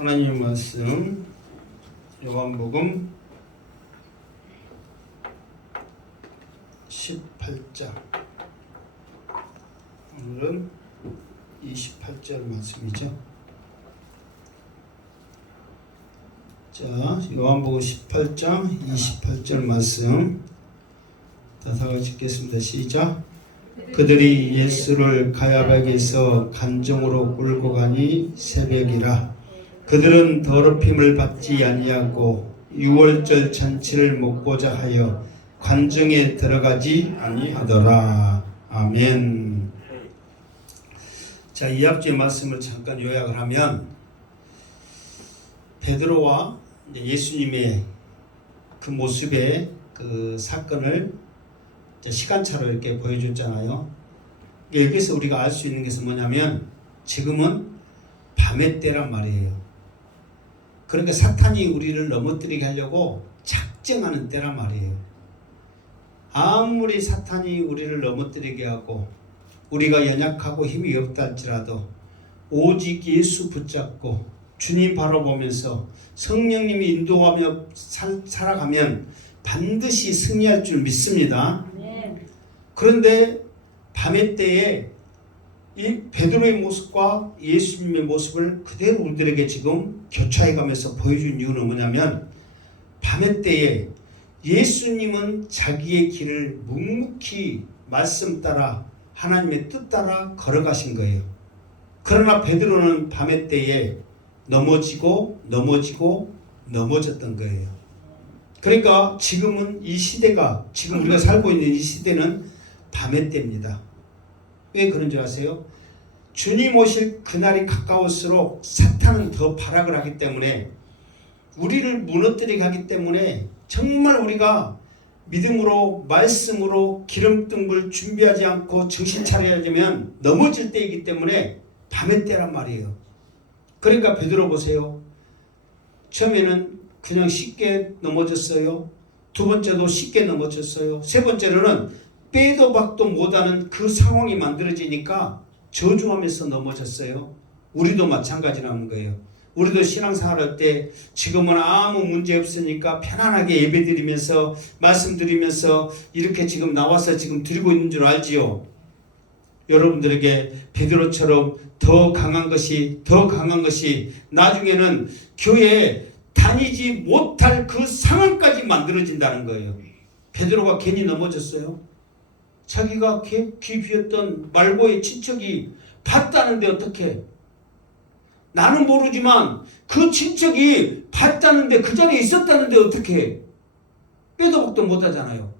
하나님 말씀 요한복음 18장, 오늘은 28절 말씀이죠. 자, 요한복음 18장 28절 말씀 다 같이 읽겠습니다. 시작. 그들이 예수를 가야바에게서 간정으로 끌고 가니 새벽이라. 그들은 더럽힘을 받지 아니하고 유월절 잔치를 먹고자 하여 관정에 들어가지 아니하더라. 아멘. 자, 이 앞주의 말씀을 잠깐 요약을 하면, 베드로와 예수님의 그 모습의 그 사건을 시간차로 이렇게 보여줬잖아요. 여기서 우리가 알 수 있는 것은 뭐냐면, 지금은 밤의 때란 말이에요. 그러니까 사탄이 우리를 넘어뜨리게 하려고 작정하는 때란 말이에요. 아무리 사탄이 우리를 넘어뜨리게 하고 우리가 연약하고 힘이 없다 할지라도 오직 예수 붙잡고 주님 바라보면서 성령님이 인도하며 살아가면 반드시 승리할 줄 믿습니다. 그런데 밤의 때에 이 베드로의 모습과 예수님의 모습을 그대로 우리들에게 지금 교차해 가면서 보여준 이유는 뭐냐면, 밤의 때에 예수님은 자기의 길을 묵묵히 말씀 따라 하나님의 뜻 따라 걸어가신 거예요. 그러나 베드로는 밤의 때에 넘어졌던 거예요. 그러니까 지금은 이 시대가, 지금 우리가 살고 있는 이 시대는 밤의 때입니다. 왜 그런 줄 아세요? 주님 오실 그날이 가까울수록 사탄은 더 발악을 하기 때문에, 우리를 무너뜨리게 하기 때문에 정말 우리가 믿음으로 말씀으로 기름등불 준비하지 않고 정신 차려야 되면 넘어질 때이기 때문에 밤의 때란 말이에요. 그러니까 베드로 보세요. 처음에는 그냥 쉽게 넘어졌어요. 두 번째도 쉽게 넘어졌어요. 세 번째로는 빼도 박도 못하는 그 상황이 만들어지니까 저주하면서 넘어졌어요. 우리도 마찬가지라는 거예요. 우리도 신앙생활 할 때 지금은 아무 문제 없으니까 편안하게 예배드리면서 말씀드리면서 이렇게 지금 나와서 지금 드리고 있는 줄 알지요. 여러분들에게 베드로처럼 더 강한 것이 나중에는 교회에 다니지 못할 그 상황까지 만들어진다는 거예요. 베드로가 괜히 넘어졌어요. 자기가 귀 비었던 말고의 친척이 봤다는데 어떻게? 나는 모르지만 그 친척이 봤다는데, 그 자리에 있었다는데 어떻게? 빼도 박도 못하잖아요.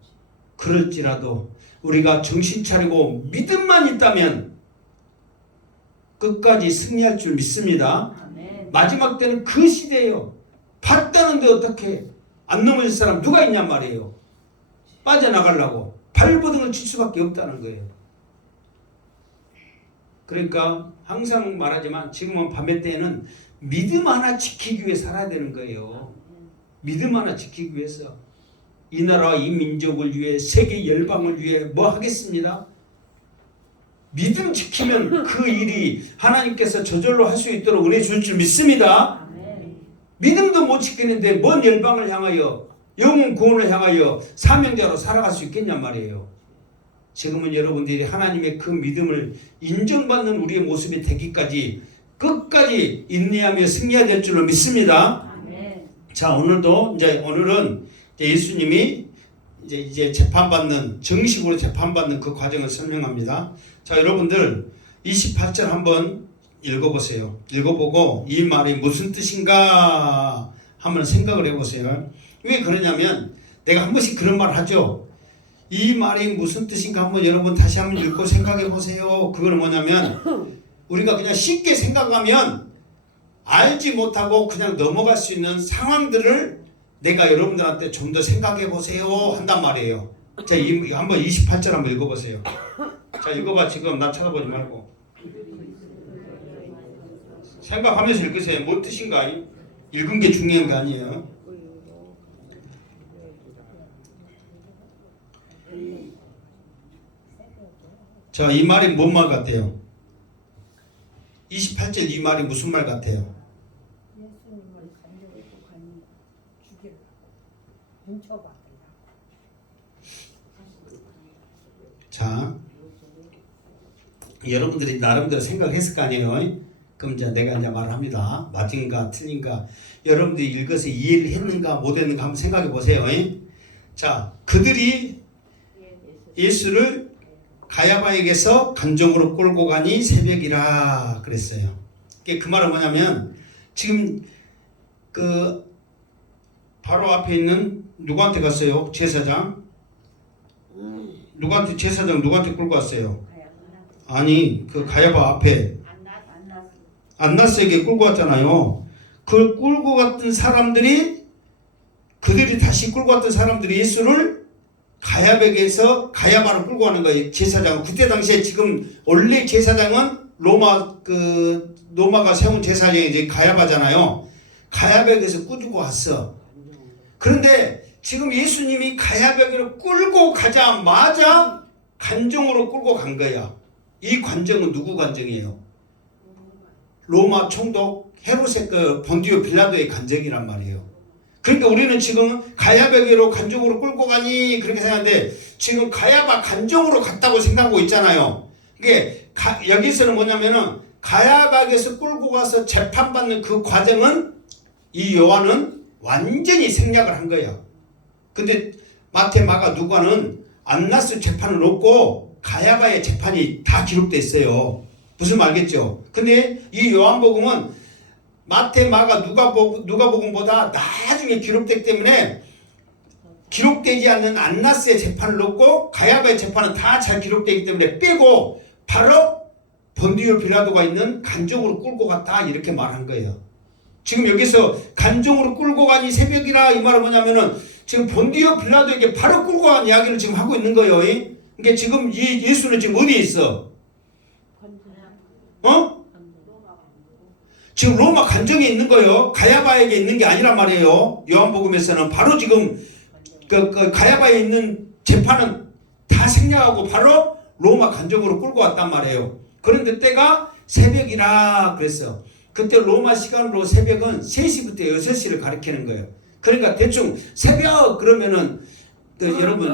그럴지라도 우리가 정신 차리고 믿음만 있다면 끝까지 승리할 줄 믿습니다. 아멘. 마지막 때는 그 시대예요. 봤다는데 어떻게? 안 넘어질 사람 누가 있냔 말이에요. 빠져나가려고 발버둥을 칠 수밖에 없다는 거예요. 그러니까 항상 말하지만 지금은 밤의 때에는 믿음 하나 지키기 위해 살아야 되는 거예요. 믿음 하나 지키기 위해서. 이 나라 이 민족을 위해, 세계 열방을 위해 뭐 하겠습니다. 믿음 지키면 그 일이 하나님께서 저절로 할 수 있도록 은혜 줄 줄 믿습니다. 믿음도 못 지키는데 뭔 열방을 향하여, 영혼 구원을 향하여 사명자로 살아갈 수 있겠냔 말이에요. 지금은 여러분들이 하나님의 그 믿음을 인정받는 우리의 모습이 되기까지 끝까지 인내하며 승리해야 될 줄로 믿습니다. 아멘. 자, 오늘은 예수님이 이제 재판받는, 정식으로 재판받는 그 과정을 설명합니다. 자, 여러분들 28절 한번 읽어보세요. 읽어보고 이 말이 무슨 뜻인가 한번 생각을 해보세요. 왜 그러냐면, 내가 한 번씩 그런 말을 하죠. 이 말이 무슨 뜻인가 한번 여러분 다시 한번 읽고 생각해 보세요. 그거는 뭐냐면, 우리가 그냥 쉽게 생각하면 알지 못하고 그냥 넘어갈 수 있는 상황들을 내가 여러분들한테 좀 더 생각해 보세요 한단 말이에요. 자, 한번 28절 한번 읽어보세요. 자, 읽어봐. 지금 나 쳐다보지 말고 생각하면서 읽으세요. 뭔 뜻인가? 읽은 게 중요한 거 아니에요. 자, 이 말이 뭔 말 같아요? 28절 이 말이 무슨 말 같아요? 자, 여러분들이 나름대로 생각했을 거 아니에요. 그럼 이제 내가 이제 말을 합니다. 맞은가 틀린가 여러분들이 읽어서 이해를 했는가 못했는가 한번 생각해 보세요. 자, 그들이 예수를 가야바에게서 간종으로 끌고 가니 새벽이라 그랬어요. 그 말은 뭐냐면 지금 그 바로 앞에 있는 누구한테 갔어요? 제사장? 누구한테 제사장 누구한테 끌고 왔어요? 아니 그 가야바 앞에 안나스에게 끌고 왔잖아요. 그걸 끌고 갔던 사람들이 그들이 다시 끌고 왔던 사람들이 예수를 가야백에서 가야바로 끌고 가는 거예요. 제사장은 그때 당시에 지금 원래 제사장은 로마가 세운 제사장이 이제 가야바잖아요. 가야백에서 꾸주고 왔어. 그런데 지금 예수님이 가야백으로 끌고 가자마자 관정으로 끌고 간 거야. 이 관정은 누구 관정이에요? 로마 총독 헤롯의 그 본디오 빌라도의 관정이란 말이에요. 그러니까 우리는 지금 가야백으로 관정으로 끌고 가니 그렇게 생각하는데 지금 가야바 관정으로 갔다고 생각하고 있잖아요. 이게 여기서는 뭐냐면은 가야박에서 끌고 가서 재판받는 그 과정은 이 요한은 완전히 생략을 한 거야. 근데 마태, 마가, 누가는 안나스 재판을 놓고 가야바의 재판이 다 기록돼 있어요. 무슨 말 알겠죠? 근데 이 요한복음은 마태, 마가, 누가복음보다 나중에 기록되기 때문에 기록되지 않는 안나스의 재판을 놓고 가야바의 재판은 다 잘 기록되기 때문에 빼고 바로 본디오 빌라도가 있는 간종으로 끌고 갔다 이렇게 말한 거예요. 지금 여기서 간종으로 끌고 가니 새벽이라 이 말은 뭐냐면은 지금 본디오 빌라도에게 바로 끌고 간 이야기를 지금 하고 있는 거예요. 그러니까 지금 예수는 지금 어디에 있어? 지금 로마 관정에 있는 거예요. 가야바에게 있는 게 아니란 말이에요. 요한복음에서는 바로 지금 그 가야바에 있는 재판은 다 생략하고 바로 로마 관정으로 끌고 왔단 말이에요. 그런데 때가 새벽이라 그랬어. 그때 로마 시간으로 새벽은 3시부터 6시를 가리키는 거예요. 그러니까 대충 새벽 그러면은 여러분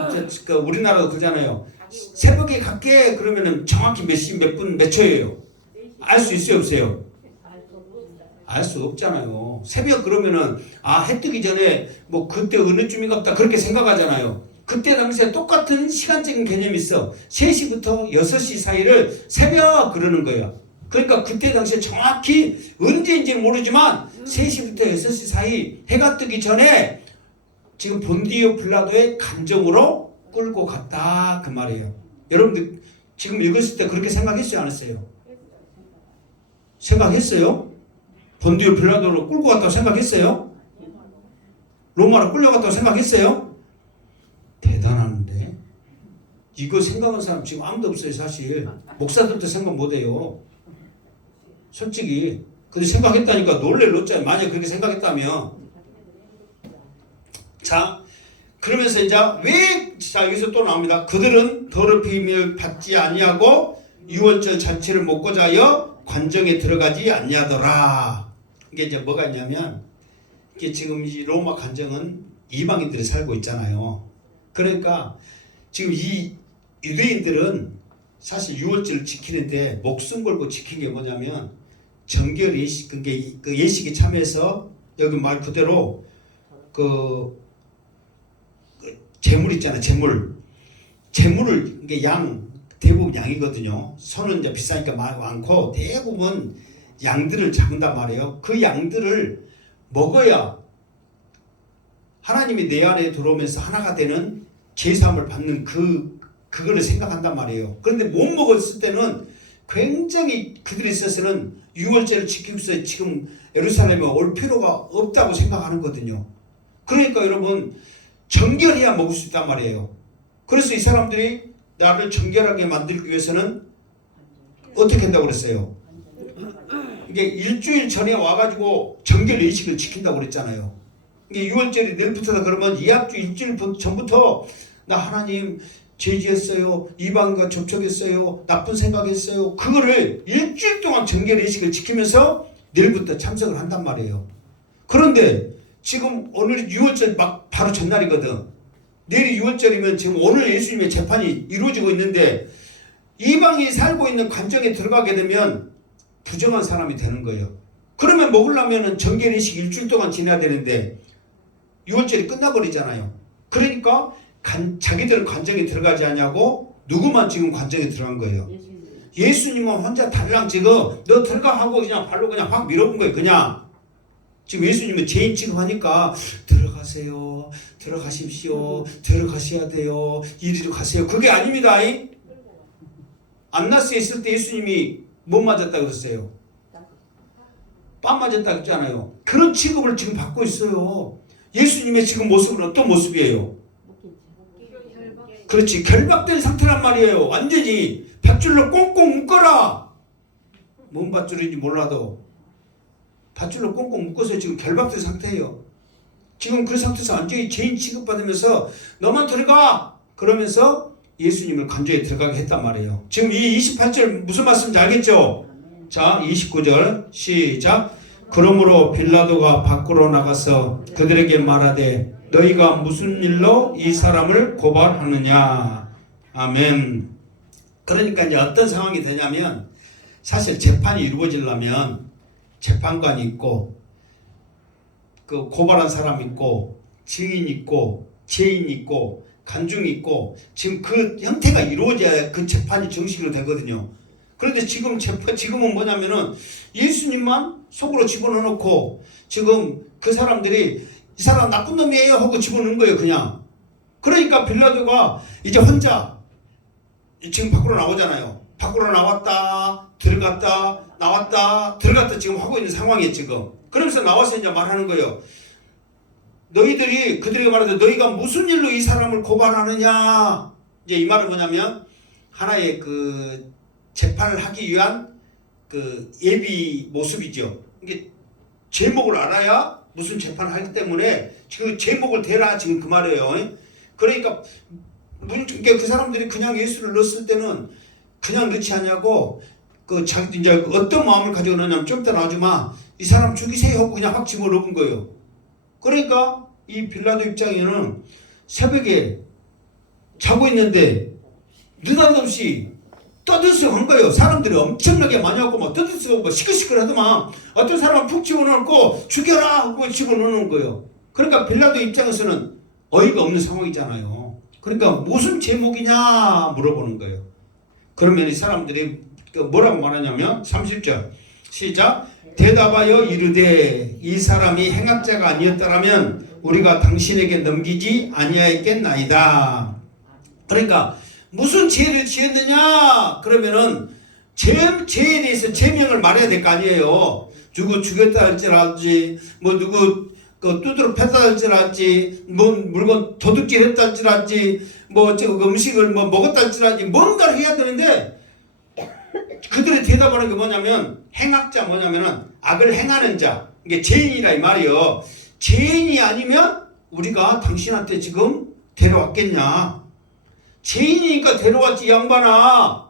우리나라도 그러잖아요. 새벽에 갈게 그러면은 정확히 몇 시 몇 분 몇 초예요. 알 수 있어요 없어요? 알 수 없잖아요. 새벽 그러면은 해 뜨기 전에 뭐 그때 어느 쯤인가 보다 그렇게 생각하잖아요. 그때 당시에 똑같은 시간적인 개념이 있어. 3시부터 6시 사이를 새벽 그러는 거예요. 그러니까 그때 당시에 정확히 언제인지는 모르지만 3시부터 6시 사이 해가 뜨기 전에 지금 본디오 빌라도의 간정으로 끌고 갔다 그 말이에요. 여러분들 지금 읽었을 때 그렇게 생각했어요 안 했어요? 생각했어요? 본디오 빌라도로 끌고 갔다고 생각했어요? 로마로 끌려갔다고 생각했어요? 대단한데 이거 생각한 사람 지금 아무도 없어요. 사실 목사들도 생각 못해요. 솔직히 근데 생각했다니까 놀래 놓자. 만약에 그렇게 생각했다면 자 그러면서 이제 자 여기서 또 나옵니다. 그들은 더럽힘을 받지 아니하고 유월절 잔치를 먹고자 하여 관정에 들어가지 아니하더라. 이게 이제 뭐가 있냐면 이게 지금 이 로마 관정은 이방인들이 살고 있잖아요. 그러니까 지금 이 유대인들은 사실 유월절을 지키는데 목숨 걸고 지킨 게 뭐냐면 정결 예식 그 예식에 참여해서 여기 말 그대로 그 재물 있잖아요. 재물을 이게 양 대부분 양이거든요. 소는 이제 비싸니까 많고 대부분 양들을 잡는단 말이에요. 그 양들을 먹어야 하나님이 내 안에 들어오면서 하나가 되는 제사함을 받는 그거를 생각한단 말이에요. 그런데 못 먹었을 때는 굉장히 그들에 있어서는 유월절을 지키기 위해서 지금 예루살렘에 올 필요가 없다고 생각하는 거거든요. 그러니까 여러분 정결해야 먹을 수 있단 말이에요. 그래서 이 사람들이 나를 정결하게 만들기 위해서는 어떻게 한다고 그랬어요? 이게 일주일 전에 와가지고 정결 예식을 지킨다고 그랬잖아요. 이게 유월절이 내일부터다 그러면 이학주 일주일 전부터 나 하나님 죄지었어요. 이방과 접촉했어요. 나쁜 생각했어요. 그거를 일주일 동안 정결 예식을 지키면서 내일부터 참석을 한단 말이에요. 그런데 지금 오늘 유월절 막 바로 전날이거든. 내일이 6월절이면 지금 오늘 예수님의 재판이 이루어지고 있는데 이방인이 살고 있는 관정에 들어가게 되면 부정한 사람이 되는 거예요. 그러면 먹으려면 정결의식 일주일 동안 지내야 되는데 6월절이 끝나버리잖아요. 그러니까 자기들은 관정에 들어가지 않냐고 누구만 지금 관정에 들어간 거예요. 예수님은 혼자 달랑 지금 너 들어가 하고 그냥 발로 그냥 확 밀어본 거예요. 그냥 지금 예수님은 죄인 취급하니까 들어가세요. 들어가십시오. 들어가셔야 돼요. 이리로 가세요. 그게 아닙니다. 안나스에 있을 때 예수님이 못 맞았다 그랬어요. 뺨 맞았다 그랬잖아요. 그런 취급을 지금 받고 있어요. 예수님의 지금 모습은 어떤 모습이에요? 그렇지. 결박된 상태란 말이에요. 완전히 밧줄로 꽁꽁 묶어라. 뭔 밧줄인지 몰라도 밧줄로 꽁꽁 묶어서 지금 결박된 상태예요. 지금 그 상태에서 완전히 죄인 취급받으면서 너만 들어가! 그러면서 예수님을 관저에 들어가게 했단 말이에요. 지금 이 28절 무슨 말씀인지 알겠죠? 자, 29절 시작. 그러므로 빌라도가 밖으로 나가서 그들에게 말하되 너희가 무슨 일로 이 사람을 고발하느냐. 아멘. 그러니까 이제 어떤 상황이 되냐면 사실 재판이 이루어지려면 재판관이 있고 그 고발한 사람 있고 증인 있고 죄인 있고 간중이 있고 지금 그 형태가 이루어져야 그 재판이 정식으로 되거든요. 그런데 지금은 뭐냐면은 예수님만 속으로 집어넣어놓고 지금 그 사람들이 이 사람 나쁜 놈이에요 하고 집어넣은 거예요. 그냥. 그러니까 빌라도가 이제 혼자 지금 밖으로 나오잖아요. 밖으로 나왔다 들어갔다 나왔다 들어갔다 지금 하고 있는 상황이에요. 지금. 그러면서 나와서 이제 말하는 거예요. 너희들이 그들에게 말하되 너희가 무슨 일로 이 사람을 고발하느냐. 이제 이 말은 뭐냐면 하나의 그 재판을 하기 위한 그 예비 모습이죠. 이게 제목을 알아야 무슨 재판을 하기 때문에 그 제목을 대라 지금 그 말이에요. 그러니까 그 사람들이 그냥 예수를 넣었을 때는 그냥 넣지 않냐고 그 자기 이제 어떤 마음을 가지고 넣냐면 좀 이따 나오지만 이 사람 죽이세요 하고 그냥 확 집어넣은 거예요. 그러니까 이 빌라도 입장에는 새벽에 자고 있는데 느닷없이 떠들썩한 거예요. 사람들이 엄청나게 많이 왔고 막 떠들썩하고 시끌시끌하더만 어떤 사람은 푹 집어넣고 죽여라 하고 집어넣는 거예요. 그러니까 빌라도 입장에서는 어이가 없는 상황이잖아요. 그러니까 무슨 제목이냐 물어보는 거예요. 그러면 이 사람들이 뭐라고 말하냐면 30절 시작. 대답하여 이르되 이 사람이 행악자가 아니었더라면 우리가 당신에게 넘기지 아니하였겠나이다. 그러니까 무슨 죄를 지었느냐 그러면은 죄에 대해서 죄명을 말해야 될 거 아니에요. 누구 죽였다 할지라든지 뭐 누구 그 두드러 팼다 할지라든지 뭐 물건 도둑질 했다 할지라든지 뭐 음식을 뭐 먹었다 할지라든지 뭔가를 해야 되는데 그들의 대답하는 게 뭐냐면 행악자 뭐냐면은 악을 행하는 자 이게 죄인이라 이 말이요. 죄인이 아니면 우리가 당신한테 지금 데려왔겠냐. 죄인이니까 데려왔지 양반아.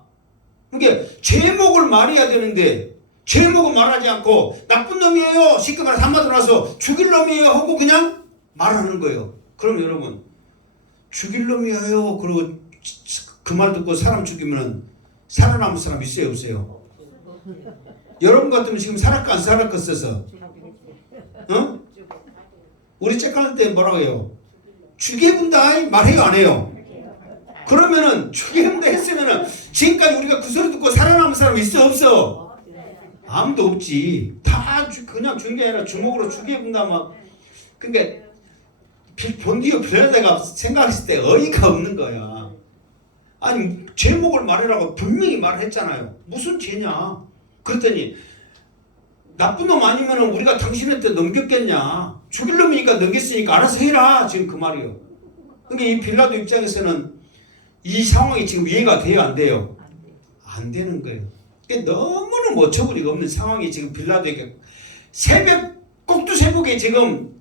그러니까 제목을 말해야 되는데 제목은 말하지 않고 나쁜 놈이에요. 쉽게 말해서 한마디로 나서 죽일 놈이에요 하고 그냥 말하는 거예요. 그럼 여러분 죽일 놈이에요. 그리고 그 말 듣고 사람 죽이면 살아남은 사람 있어요 없어요? 여러분 같으면 지금 살았까 안 살았까 써서 어? 우리 책할 때 뭐라고 해요? 죽여본다 말해요 안 해요? 그러면은 죽여본다 했으면은 지금까지 우리가 그 소리 듣고 살아남은 사람 있어 없어? 아무도 없지. 다 그냥 죽인 게 아니라 주먹으로 죽여본다 막. 그러니까 본디오 빌라도가 생각했을 때 어이가 없는 거야. 아니 제목을 말하라고 분명히 말했잖아요. 무슨 죄냐? 그랬더니 나쁜 놈 아니면 우리가 당신한테 넘겼겠냐? 죽일 놈이니까 넘겼으니까 알아서 해라. 지금 그 말이에요. 그러니까 이 빌라도 입장에서는 이 상황이 지금 이해가 돼요 안 돼요? 안 되는 거예요. 그러니까 너무나 어처구니가 없는 상황이 지금 빌라도에게 꼭두 새벽에 지금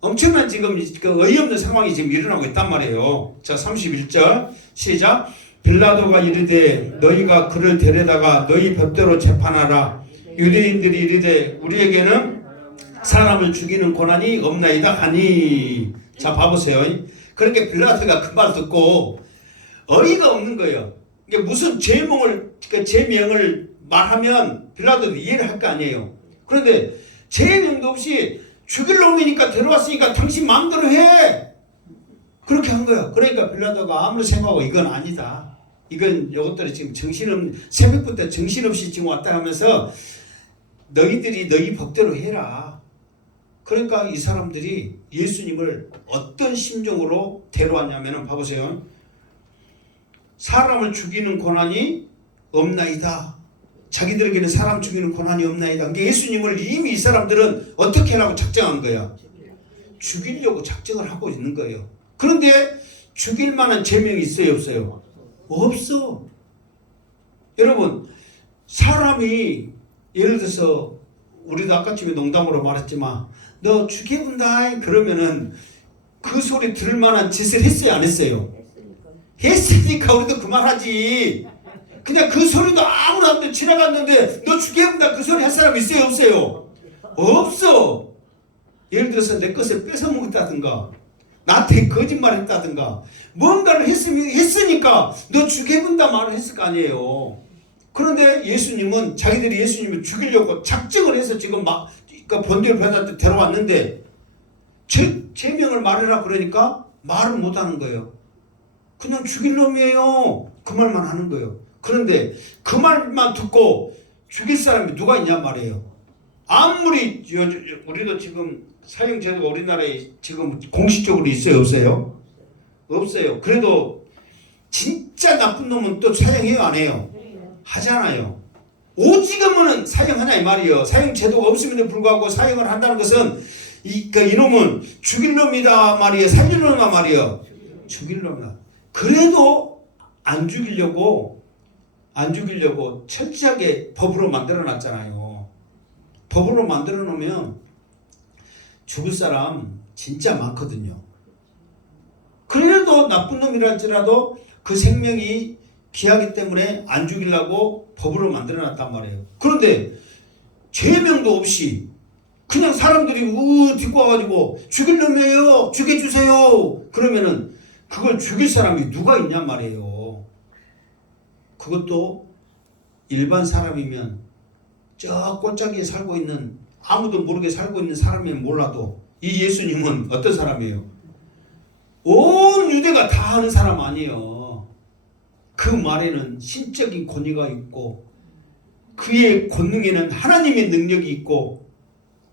엄청난 지금 그 어이없는 상황이 지금 일어나고 있단 말이에요. 자 31절 시작. 빌라도가 이르되 너희가 그를 데려다가 너희 법대로 재판하라. 유대인들이 이르되 우리에게는 사람을 죽이는 권한이 없나이다 하니. 자, 봐보세요. 그러니까 빌라도가 그 말 듣고 어이가 없는 거예요. 이게 무슨 제명을 말하면 빌라도도 이해를 할 거 아니에요. 그런데 제명도 없이 죽일 놈이니까 데려왔으니까 당신 마음대로 해. 그렇게 한 거예요. 그러니까 빌라도가 아무리 생각하고 이건 아니다. 이건 이것들이 지금 새벽부터 정신없이 지금 왔다 하면서 너희들이 너희 법대로 해라. 그러니까 이 사람들이 예수님을 어떤 심정으로 데려왔냐면 봐보세요. 사람을 죽이는 권한이 없나이다. 자기들에게는 사람 죽이는 권한이 없나이다. 그러니까 예수님을 이미 이 사람들은 어떻게 하라고 작정한 거야? 죽이려고 작정을 하고 있는 거예요. 그런데 죽일 만한 제명이 있어요, 없어요? 없어. 여러분, 사람이 예를 들어서 우리도 아까쯤에 농담으로 말했지만 너 죽여본다 그러면은 그 소리 들을 만한 짓을 했어요, 안 했어요? 했으니까 우리도 그만하지. 그냥 그 소리도 아무도 안 듣고 지나갔는데 너 죽여본다 그 소리 할 사람 있어요, 없어요? 없어. 예를 들어서 내 것을 뺏어먹었다든가 나한테 거짓말했다든가 뭔가를 했으니까 너 죽여본다 말을 했을 거 아니에요. 그런데 예수님은 자기들이 예수님을 죽이려고 작정을 해서 지금 막 본디오 빌라도한테 데려왔는데 제명을 말해라 그러니까 말을 못하는 거예요. 그냥 죽일 놈이에요. 그 말만 하는 거예요. 그런데 그 말만 듣고 죽일 사람이 누가 있냔 말이에요. 아무리 우리도 지금 사형제도가 우리나라에 지금 공식적으로 있어요, 없어요? 없어요. 그래도 진짜 나쁜 놈은 또 사형해요, 안 해요? 하잖아요. 오지금은 사형하냐 이 말이에요. 사형제도가 없음에도 불구하고 사형을 한다는 것은 이놈은 죽일 놈이다 말이에요, 살릴 놈이다 말이에요? 죽일 놈이다. 그래도 안 죽이려고 철저하게 법으로 만들어 놨잖아요. 법으로 만들어 놓으면 죽을 사람 진짜 많거든요. 그래도 나쁜 놈이랄지라도 그 생명이 귀하기 때문에 안 죽이려고 법으로 만들어 놨단 말이에요. 그런데 죄명도 없이 그냥 사람들이 딛고 와가지고 죽일 놈이에요, 죽여주세요 그러면은 그걸 죽일 사람이 누가 있냔 말이에요. 그것도 일반 사람이면 저 꽃자기에 살고 있는 아무도 모르게 살고 있는 사람이면 몰라도 이 예수님은 어떤 사람이에요? 온 유대가 다 아는 사람 아니에요. 그 말에는 신적인 권위가 있고 그의 권능에는 하나님의 능력이 있고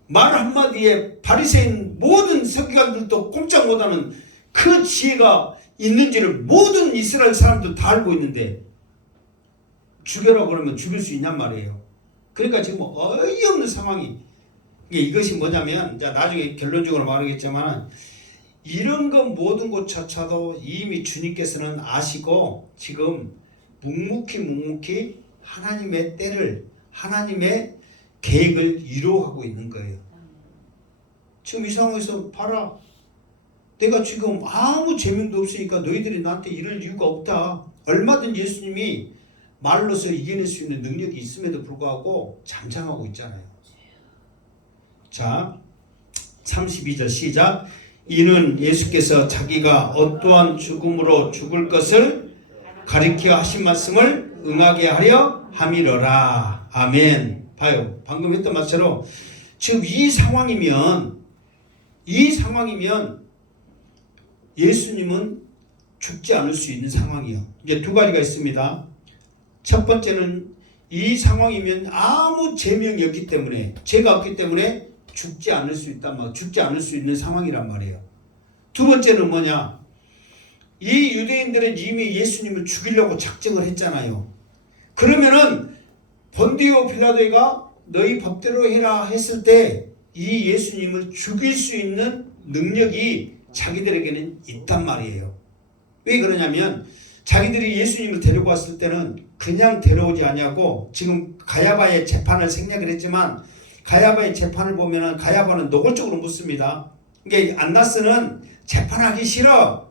말 한마디에 바리새인 모든 서기관들도 꼼짝 못하는 그 지혜가 있는지를 모든 이스라엘 사람도 다 알고 있는데 죽여라 그러면 죽일 수 있냔 말이에요. 그러니까 지금 어이없는 상황이 이것이 뭐냐면 이제 나중에 결론적으로 말하겠지만 이런 것 모든 것조차도 이미 주님께서는 아시고 지금 묵묵히 하나님의 때를 하나님의 계획을 이루어가고 있는 거예요. 지금 이 상황에서 봐라. 내가 지금 아무 제명도 없으니까 너희들이 나한테 이럴 이유가 없다. 얼마든 예수님이 말로서 이겨낼 수 있는 능력이 있음에도 불구하고 잠잠하고 있잖아요. 자, 32절 시작. 이는 예수께서 자기가 어떠한 죽음으로 죽을 것을 가리켜 하신 말씀을 응하게 하려 함이러라. 아멘. 봐요. 방금 했던 말처럼 지금 이 상황이면 예수님은 죽지 않을 수 있는 상황이에요. 이제 두 가지가 있습니다. 첫 번째는 이 상황이면 아무 제명이 없기 때문에 죄가 없기 때문에 죽지 않을 수 있단 말, 죽지 않을 수 있는 상황이란 말이에요. 두 번째는 뭐냐? 이 유대인들은 이미 예수님을 죽이려고 작정을 했잖아요. 그러면은 본디오 빌라도가 너희 법대로 해라 했을 때 이 예수님을 죽일 수 있는 능력이 자기들에게는 있단 말이에요. 왜 그러냐면 자기들이 예수님을 데리고 왔을 때는 그냥 데려오지 아니하고 지금 가야바의 재판을 생략을 했지만 가야바의 재판을 보면은 가야바는 노골적으로 묻습니다. 이게 안나스는 재판하기 싫어.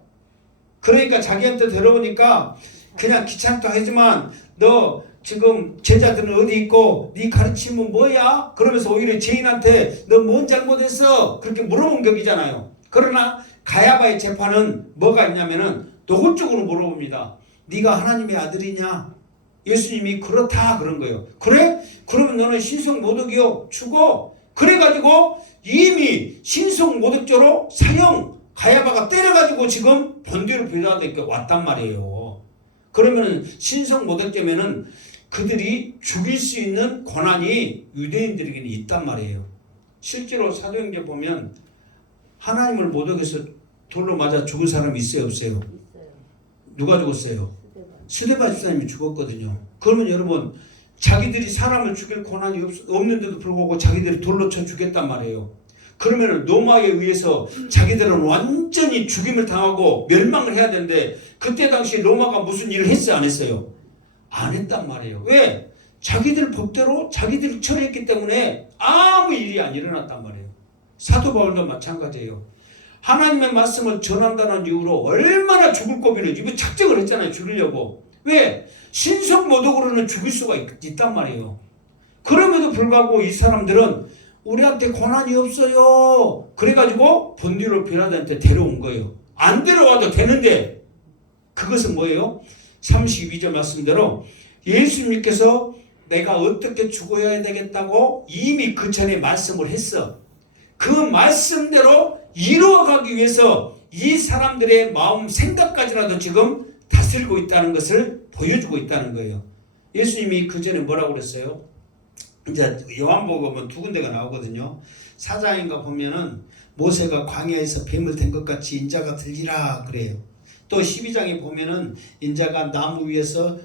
그러니까 자기한테 데려오니까 그냥 귀찮다 하지만 너 지금 제자들은 어디 있고 네 가르침은 뭐야? 그러면서 오히려 죄인한테 너 뭔 잘못했어? 그렇게 물어본 격이잖아요. 그러나 가야바의 재판은 뭐가 있냐면은 노골적으로 물어봅니다. 네가 하나님의 아들이냐? 예수님이 그렇다 그런 거예요. 그래? 그러면 너는 신성모독이요 죽어. 그래가지고 이미 신성모독죄로 사형 가야바가 때려가지고 지금 본디를 빌라도에게 왔단 말이에요. 그러면 신성모독죄면은 그들이 죽일 수 있는 권한이 유대인들에게는 있단 말이에요. 실제로 사도행전 보면 하나님을 모독해서 돌로 맞아 죽은 사람이 있어요, 없어요? 있어요. 누가 죽었어요? 스데반. 스데반 집사님이 죽었거든요. 그러면 여러분 자기들이 사람을 죽일 권한이 없는데도 불구하고 자기들이 돌로 쳐 죽였단 말이에요. 그러면 로마에 의해서 자기들은 완전히 죽임을 당하고 멸망을 해야 되는데 그때 당시 로마가 무슨 일을 했어요, 안 했어요? 안 했단 말이에요. 왜? 자기들 법대로 자기들이 처리했기 때문에 아무 일이 안 일어났단 말이에요. 사도 바울도 마찬가지예요. 하나님의 말씀을 전한다는 이유로 얼마나 죽을 고비를 이거 작정을 했잖아요. 죽이려고. 왜? 신성모독으로는 죽일 수가 있단 말이에요. 그럼에도 불구하고 이 사람들은 우리한테 권한이 없어요. 그래가지고 본디로 빌라도한테 데려온 거예요. 안 데려와도 되는데 그것은 뭐예요? 32절 말씀대로 예수님께서 내가 어떻게 죽어야 되겠다고 이미 그 전에 말씀을 했어. 그 말씀대로 이루어가기 위해서 이 사람들의 마음 생각까지라도 지금 다스리고 있다는 것을 보여주고 있다는 거예요. 예수님이 그 전에 뭐라고 그랬어요? 이제 요한복음은 두 군데가 나오거든요. 4장인가 보면은 모세가 광야에서 뱀을 댄 것 같이 인자가 들리라 그래요. 또 12장에 보면은 인자가 나무 위에서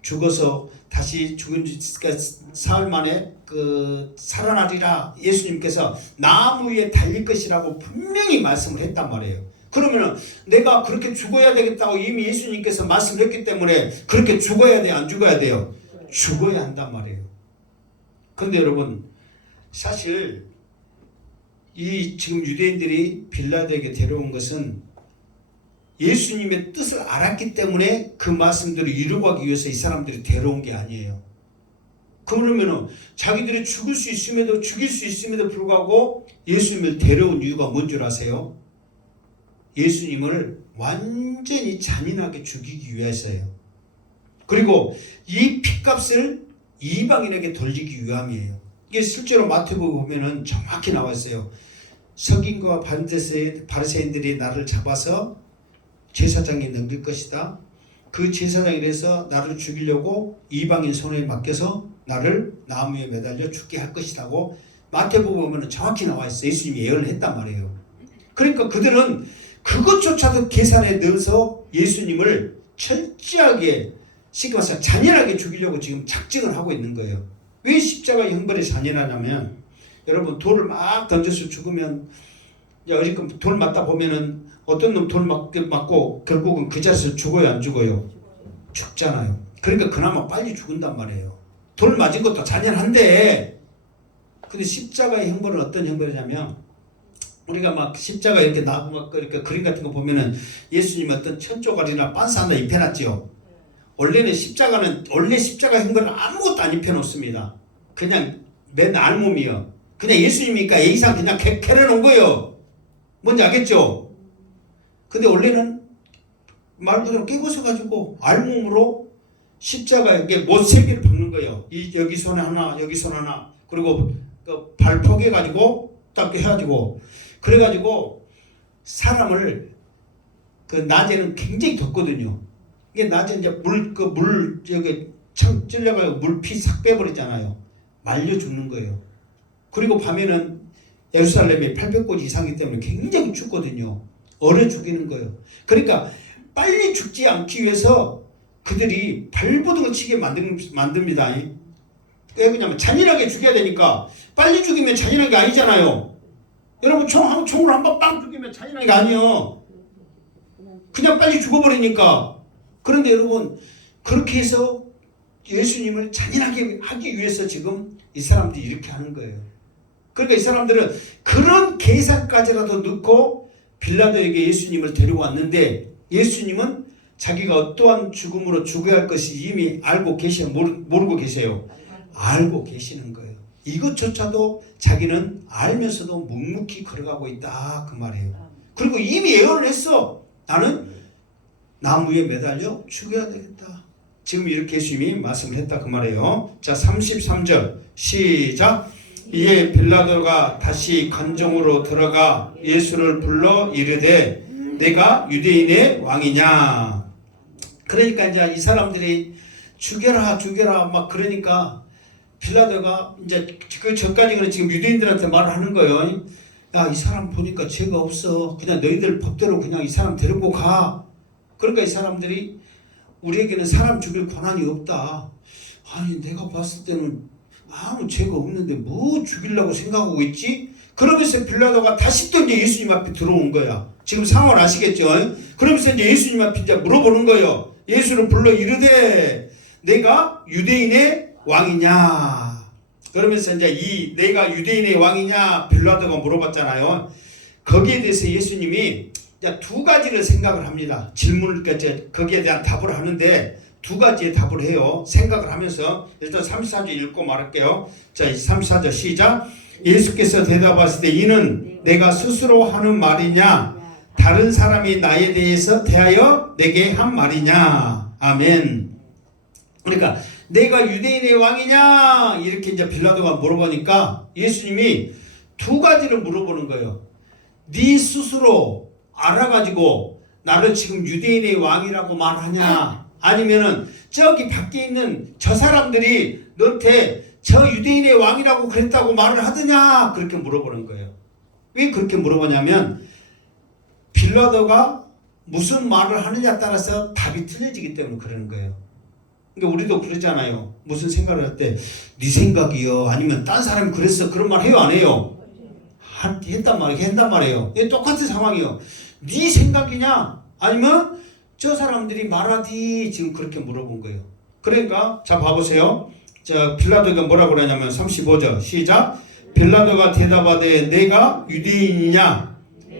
죽어서 다시 죽은 지 사흘 만에 살아나리라 예수님께서 나무 위에 달릴 것이라고 분명히 말씀을 했단 말이에요. 그러면 내가 그렇게 죽어야 되겠다고 이미 예수님께서 말씀했기 때문에 그렇게 죽어야 돼, 안 죽어야 돼요? 죽어야 한단 말이에요. 그런데 여러분 사실 이 지금 유대인들이 빌라도에게 데려온 것은 예수님의 뜻을 알았기 때문에 그 말씀들을 이루어가기 위해서 이 사람들이 데려온 게 아니에요. 그러면은 자기들이 죽일 수 있음에도 불구하고 예수님을 데려온 이유가 뭔 줄 아세요? 예수님을 완전히 잔인하게 죽이기 위해서예요. 그리고 이 핏값을 이방인에게 돌리기 위함이에요. 이게 실제로 마태복음 보면은 정확히 나와 있어요. 서기관과 바리새인들이 나를 잡아서 제사장에 넘길 것이다. 그 제사장이 그래서 나를 죽이려고 이방인 손에 맡겨서 나를 나무에 매달려 죽게 할 것이라고 마태복음 보면 정확히 나와 있어요. 예수님이 예언을 했단 말이에요. 그러니까 그들은 그것조차도 계산에 넣어서 예수님을 철저하게 쉽게 말해서 잔인하게 죽이려고 지금 작정을 하고 있는 거예요. 왜 십자가 형벌이 잔인하냐면 여러분 돌을 막 던져서 죽으면 어저께 돌 맞다 보면은 어떤 놈 돌 맞고 결국은 그 자리에서 죽어요, 안 죽어요? 죽잖아요. 그러니까 그나마 빨리 죽은단 말이에요. 돌 맞은 것도 잔인한데 근데 십자가의 형벌은 어떤 형벌이냐면 우리가 막 십자가 이렇게 나무 막 이렇게 그림 같은 거 보면은 예수님 어떤 천조가리나 빤스 하나 입혀놨지요. 원래 십자가 형벌은 아무것도 안 입혀놓습니다. 그냥 맨 알몸이요. 그냥 예수님이니까 예의상 그냥 캐려놓은 거예요. 뭔지 알겠죠? 근데 원래는 말 그대로 깨부숴가지고 알몸으로 십자가에 못 세 개를 박는 거예요. 여기 손에 하나, 여기 손 하나, 그리고 발 포개가지고 딱 해가지고 그래가지고 사람을 낮에는 굉장히 덥거든요. 이게 낮에 이제 여기 창 찔려가지고 물피 싹 빼버리잖아요. 말려 죽는 거예요. 그리고 밤에는 예루살렘이 800곳 이상이기 때문에 굉장히 춥거든요. 얼어 죽이는 거예요. 그러니까 빨리 죽지 않기 위해서 그들이 발버둥을 치게 만듭니다. 왜 그러냐면 잔인하게 죽여야 되니까 빨리 죽이면 잔인한 게 아니잖아요. 여러분 총을 한 번 빵 죽이면 잔인한 게 아니에요. 그냥 빨리 죽어버리니까. 그런데 여러분 그렇게 해서 예수님을 잔인하게 하기 위해서 지금 이 사람들이 이렇게 하는 거예요. 그러니까 이 사람들은 그런 계산까지라도 넣고 빌라도에게 예수님을 데려왔는데 예수님은 자기가 어떠한 죽음으로 죽어야 할 것이 이미 알고 계셔 모르고 계세요? 알고 계시는 거예요. 이것조차도 자기는 알면서도 묵묵히 걸어가고 있다 그 말이에요. 그리고 이미 예언을 했어. 나는 나무에 매달려 죽여야 되겠다. 지금 이렇게 예수님이 말씀을 했다 그 말이에요. 자, 33절 시작. 이에 빌라도가 다시 관중으로 들어가 예수를 불러 이르되 내가 유대인의 왕이냐. 그러니까 이제 이 사람들이 죽여라 죽여라 막 그러니까 빌라도가 이제 그 전까지는 지금 유대인들한테 말을 하는 거예요. 야, 이 사람 보니까 죄가 없어. 그냥 너희들 법대로 그냥 이 사람 데리고 가. 그러니까 이 사람들이 우리에게는 사람 죽일 권한이 없다. 아니 내가 봤을 때는 아무 죄가 없는데 뭐 죽이려고 생각하고 있지? 그러면서 빌라도가 다시 또 이제 예수님 앞에 들어온 거야. 지금 상황을 아시겠죠? 그러면서 이제 예수님 앞에 이제 물어보는 거예요. 예수를 불러 이르되 내가 유대인의 왕이냐? 그러면서 이제 이 내가 유대인의 왕이냐 빌라도가 물어봤잖아요. 거기에 대해서 예수님이 이제 두 가지를 생각을 합니다. 질문을 거기에 대한 답을 하는데 두 가지의 답을 해요. 생각을 하면서 일단 34절 읽고 말할게요. 자, 34절 시작. 예수께서 대답하실 때 이는 내가 스스로 하는 말이냐 다른 사람이 나에 대하여 내게 한 말이냐. 아멘. 그러니까 내가 유대인의 왕이냐 이렇게 이제 빌라도가 물어보니까 예수님이 두 가지를 물어보는 거예요. 네 스스로 알아가지고 나를 지금 유대인의 왕이라고 말하냐 아니면은 저기 밖에 있는 저 사람들이 너한테 저 유대인의 왕이라고 그랬다고 말을 하더냐 그렇게 물어보는 거예요. 왜 그렇게 물어보냐면 빌라도가 무슨 말을 하느냐에 따라서 답이 틀려지기 때문에 그러는 거예요. 그러니까 우리도 그러잖아요. 무슨 생각을 할 때 네 생각이요 아니면 딴 사람이 그랬어 그런 말 해요 안 해요? 했단 말이에요. 이게 똑같은 상황이에요. 네 생각이냐 아니면 저 사람들이 말하디 지금 그렇게 물어본 거예요. 그러니까 자 봐보세요. 자 빌라도가 뭐라고 그러냐면 35절 시작. 빌라도가 대답하되 내가 유대인이냐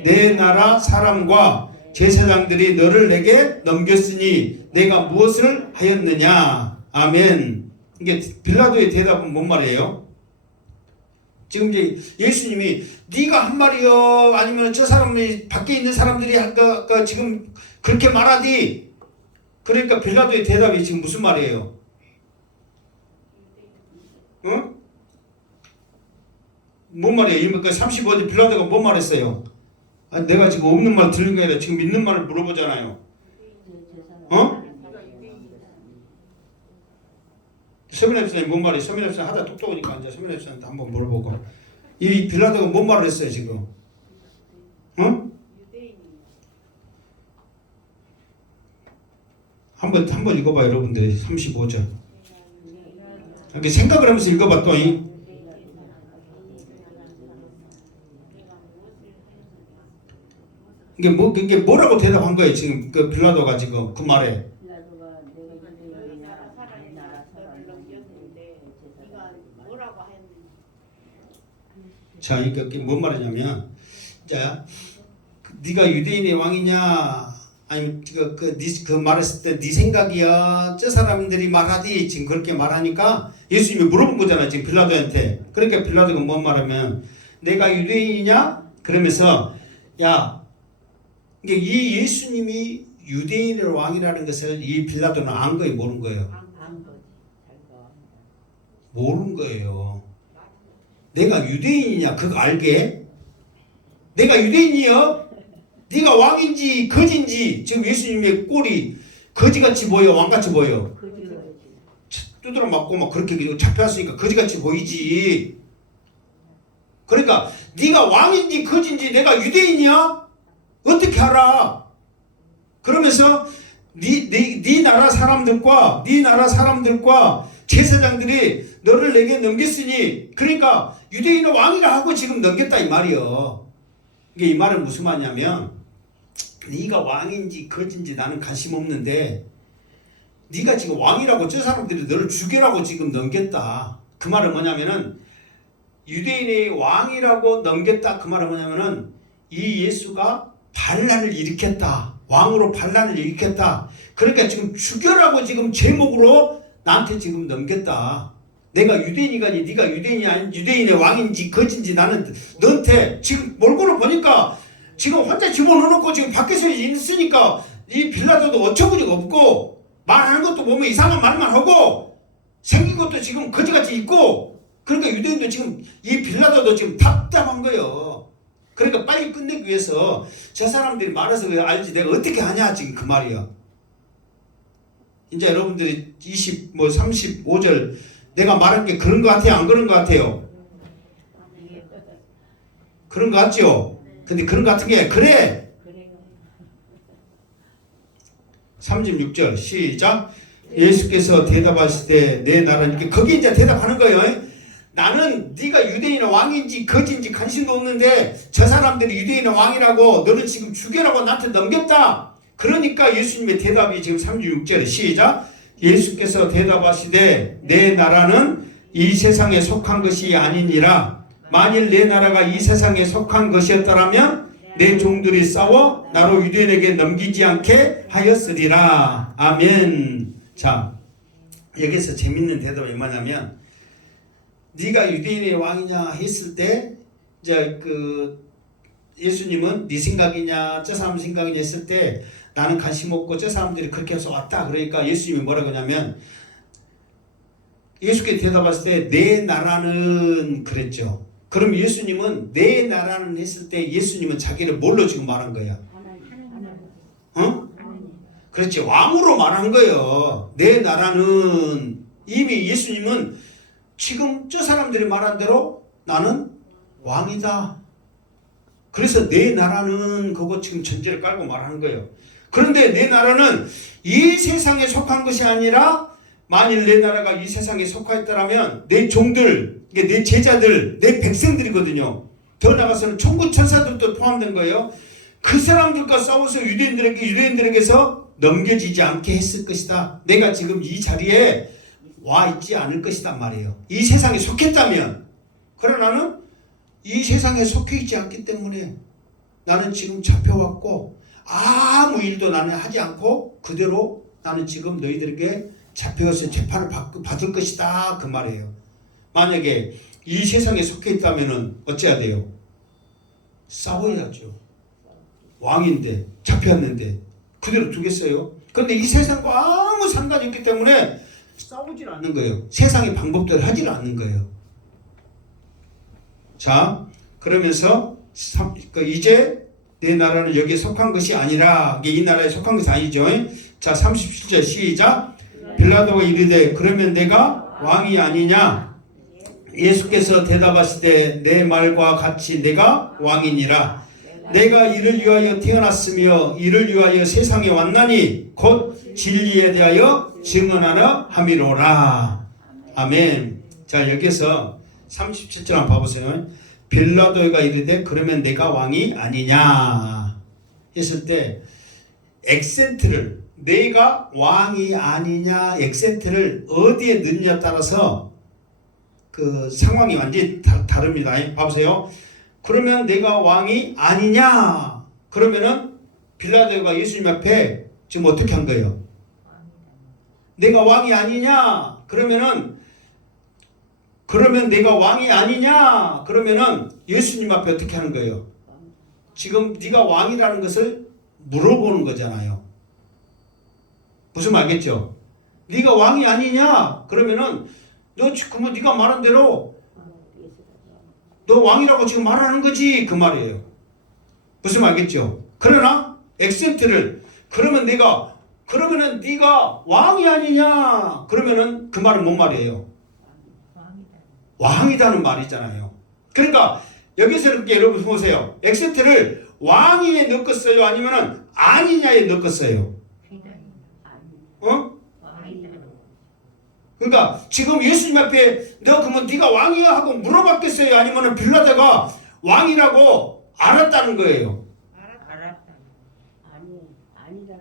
내 나라 사람과 제사장들이 너를 내게 넘겼으니 내가 무엇을 하였느냐. 아멘. 이게 빌라도의 대답은 뭔 말이에요? 지금 이제 예수님이 네가 한 말이요 아니면 저 사람이 밖에 있는 사람들이 지금 그렇게 말하디. 그러니까 빌라도의 대답이 지금 무슨 말이에요? 응? 뭔 말이에요? 35절 빌라도가 뭔 말했어요? 아니, 내가 지금 없는 말 들은 게 아니라 지금 있는 말을 물어보잖아요. 어? 서민합사님 뭔 말이에요? 서민합사 하다 똑똑하니까 이제 서민합사한테 한번 물어보고 이 빌라도가 뭔 말을 했어요 지금? 어? 한번 읽어봐 여러분들 35절. 이렇게 생각을 하면서 읽어봐 또. 이게 뭐라고 대답한 거예요 지금 그 빌라도가 지금 그 말에? 자, 이게 뭔 말이냐면, 자, 네가 유대인의 왕이냐, 아니면 그 말했을 때 네 생각이야, 저 사람들이 말하디 지금 그렇게 말하니까 예수님이 물어본 거잖아 지금 빌라도한테. 그러니까 빌라도가 뭔 말하면 내가 유대인이냐? 그러면서 야, 이게 이 예수님이 유대인의 왕이라는 것을 이 빌라도는 안 거예요, 모르는 거예요? 모르는 거예요. 내가 유대인이냐 그거 알게? 내가 유대인이요? 네가 왕인지 거지인지 지금 예수님의 꼴이 거지같이 보여 왕같이 보여? 두드러 맞고 막 그렇게 잡혀왔으니까 거지같이 보이지. 그러니까 네가 왕인지 거지인지 내가 유대인이야? 어떻게 알아? 그러면서 네 나라 사람들과 제사장들이 너를 내게 넘겼으니 그러니까 유대인의 왕이라 하고 지금 넘겼다 이 말이요. 이게 이 말은 무슨 말이냐면 네가 왕인지 거진지 나는 관심 없는데 네가 지금 왕이라고 저 사람들이 너를 죽이라고 지금 넘겼다. 그 말은 뭐냐면은 유대인의 왕이라고 넘겼다. 그 말은 뭐냐면은 이 예수가 반란을 일으켰다. 왕으로 반란을 일으켰다. 그러니까 지금 죽여라고 지금 제목으로 나한테 지금 넘겼다. 내가 유대인이가니 네가 유대인이 아닌 유대인의 왕인지 거진지 나는 너한테 지금 몰골을 보니까 지금 혼자 집어넣어놓고 지금 밖에서 있으니까 이 빌라도도 어처구니가 없고 말하는 것도 보면 이상한 말만 하고 생긴 것도 지금 거지같이 있고 그러니까 유대인도 지금 이 빌라도도 지금 답답한 거예요. 그러니까 빨리 끝내기 위해서 저 사람들이 말해서 알지 내가 어떻게 하냐 지금 그 말이야. 이제 여러분들이 35절 내가 말한 게 그런 것 같아요? 안 그런 것 같아요? 그런 것 같죠? 근데 그런 것 같은 게 그래. 36절 시작. 예수께서 대답하실 때 내 나라는 거기 이제 대답하는 거예요. 나는 네가 유대인의 왕인지 거지인지 관심도 없는데 저 사람들이 유대인의 왕이라고 너는 지금 죽여라고 나한테 넘겼다. 그러니까 예수님의 대답이 지금 36절에 시작. 예수께서 대답하시되 내 나라는 이 세상에 속한 것이 아니니라. 만일 내 나라가 이 세상에 속한 것이었더라면 내 종들이 싸워 나로 유대인에게 넘기지 않게 하였으리라. 아멘. 자, 여기서 재밌는 대답이 뭐냐면 네가 유대인의 왕이냐 했을 때 이제 그 예수님은 네 생각이냐 저 사람 생각이냐 했을 때 나는 관심 없고 저 사람들이 그렇게 해서 왔다. 그러니까 예수님이 뭐라고 하냐면 예수께 대답했을 때 내 나라는 그랬죠. 그럼 예수님은 내 나라는 했을 때 예수님은 자기를 뭘로 지금 말한 거야? 어? 그렇지. 왕으로 말한 거예요. 내 나라는 이미 예수님은 지금 저 사람들이 말한 대로 나는 왕이다. 그래서 내 나라는 그거 지금 전제를 깔고 말하는 거예요. 그런데 내 나라는 이 세상에 속한 것이 아니라 만일 내 나라가 이 세상에 속하였더라면 내 종들, 내 제자들, 내 백성들이거든요. 더 나아가서는 천군 천사들도 포함된 거예요. 그 사람들과 싸워서 유대인들에게서 넘겨지지 않게 했을 것이다. 내가 지금 이 자리에 와 있지 않을 것이다 말이에요. 이 세상에 속했다면. 그러나 나는 이 세상에 속해 있지 않기 때문에 나는 지금 잡혀왔고 아무 일도 나는 하지 않고 그대로 나는 지금 너희들에게 잡혀서 재판을 받을 것이다 그 말이에요. 만약에 이 세상에 속해 있다면 어찌해야 돼요? 싸워야죠. 왕인데 잡혔는데 그대로 두겠어요? 그런데 이 세상과 아무 상관이 없기 때문에 싸우질 않는 거예요. 세상의 방법대로 하질 않는 거예요. 자, 그러면서 이제 내 나라는 여기에 속한 것이 아니라 이 나라에 속한 것이 아니죠. 자, 37절 시작. 빌라도가 이르되 그러면 내가 왕이 아니냐? 예수께서 대답하시되 내 말과 같이 내가 왕이니라. 내가 이를 위하여 태어났으며 이를 위하여 세상에 왔나니 곧 진리에 대하여 증언하려 함이로라. 아멘. 자, 여기서 37절 한번 봐보세요. 빌라도가 이르되 그러면 내가 왕이 아니냐 했을 때 액센트를 내가 왕이 아니냐 액센트를 어디에 넣느냐에 따라서 그 상황이 완전히 다릅니다. 봐보세요. 그러면 내가 왕이 아니냐 그러면은 빌라도가 예수님 앞에 지금 어떻게 한 거예요? 내가 왕이 아니냐 그러면 내가 왕이 아니냐 그러면은 예수님 앞에 어떻게 하는 거예요? 지금 네가 왕이라는 것을 물어보는 거잖아요. 무슨 말겠죠? 네가 왕이 아니냐 그러면은 그러면 네가 말한 대로 너 왕이라고 지금 말하는 거지 그 말이에요. 무슨 말겠죠? 그러나 액센트를 그러면은 네가 왕이 아니냐 그러면은 그 말은 뭔 말이에요? 왕이다는 말이잖아요. 그러니까 여기서 이렇게 여러분 보세요. 액센트를 왕이에 넣었어요? 아니면은 아니냐에 넣었어요? 어? 그러니까 지금 예수님 앞에 너 그러면 네가 왕이야 하고 물어봤겠어요? 아니면은 빌라도가 왕이라고 알았다는 거예요? 알았다. 아니잖아.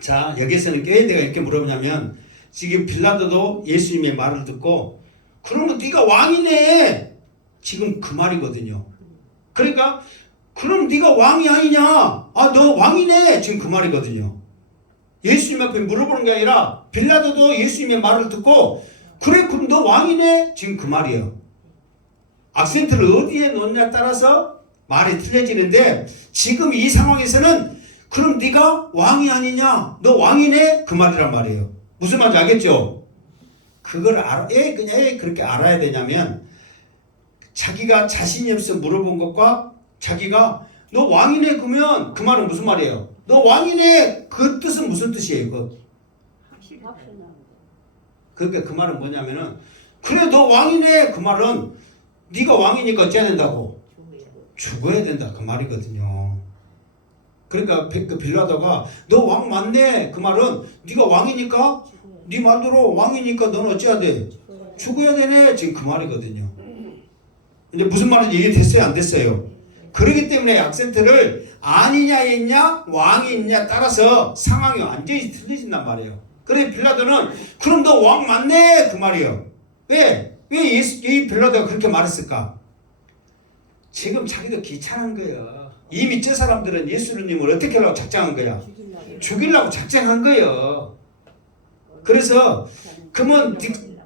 자, 여기서는 왜 내가 이렇게 물어보냐면 지금 빌라도도 예수님의 말을 듣고 그러면 네가 왕이네 지금 그 말이거든요. 그러니까 그럼 네가 왕이 아니냐? 아, 너 왕이네 지금 그 말이거든요. 예수님 앞에 물어보는 게 아니라 빌라도도 예수님의 말을 듣고 그래 그럼 너 왕이네 지금 그 말이에요. 악센트를 어디에 놓느냐 따라서 말이 틀려지는데 지금 이 상황에서는 그럼 네가 왕이 아니냐? 너 왕이네? 그 말이란 말이에요. 무슨 말인지 알겠죠? 그걸 그냥 그렇게 알아야 되냐면 자기가 자신이 없어 물어본 것과 자기가 너 왕이네 그러면 그 말은 무슨 말이에요? 너 왕이네 그 뜻은 무슨 뜻이에요? 그러니까 그 말은 뭐냐면은 그래 너 왕이네 그 말은 네가 왕이니까 어째야 된다고? 죽어야 된다 그 말이거든요. 그러니까 그 빌라도가 너 왕 맞네 그 말은 네가 왕이니까 네 말대로 왕이니까 너는 어째야 돼? 죽어야 되네 지금 그 말이거든요. 이제 무슨 말인지 이해됐어요 안 됐어요? 그렇기 때문에 악센트를 아니냐 있냐 왕이 있냐 따라서 상황이 완전히 틀려진단 말이에요. 그래 빌라도는 그럼 너 왕 맞네 그 말이에요. 왜 이 빌라도가 그렇게 말했을까? 지금 자기도 귀찮은 거예요. 이미 저 사람들은 예수님을 어떻게 하려고 작정한 거야? 죽이려고 작정한 거예요. 그래서 그러면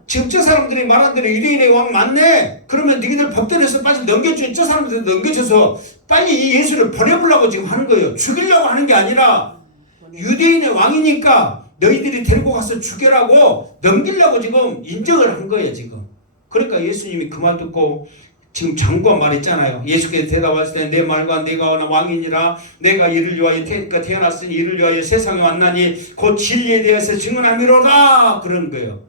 지금 저 사람들이 말한 대로 유대인의 왕 맞네? 그러면 너희들 법전에서 빨리 넘겨줘. 저 사람들 넘겨줘서 빨리 이 예수를 보내보려고 지금 하는 거예요. 죽이려고 하는 게 아니라 유대인의 왕이니까 너희들이 데리고 가서 죽여라고 넘기려고 지금 인정을 한 거예요 지금. 그러니까 예수님이 그 말 듣고 지금 장관 말했잖아요. 예수께서 대답하실 때 내 말과 내가 왕이니라 내가 이를 위하여 태어났으니 이를 위하여 세상에 왔나니 곧 진리에 대해서 증언함이로다 그런 거예요.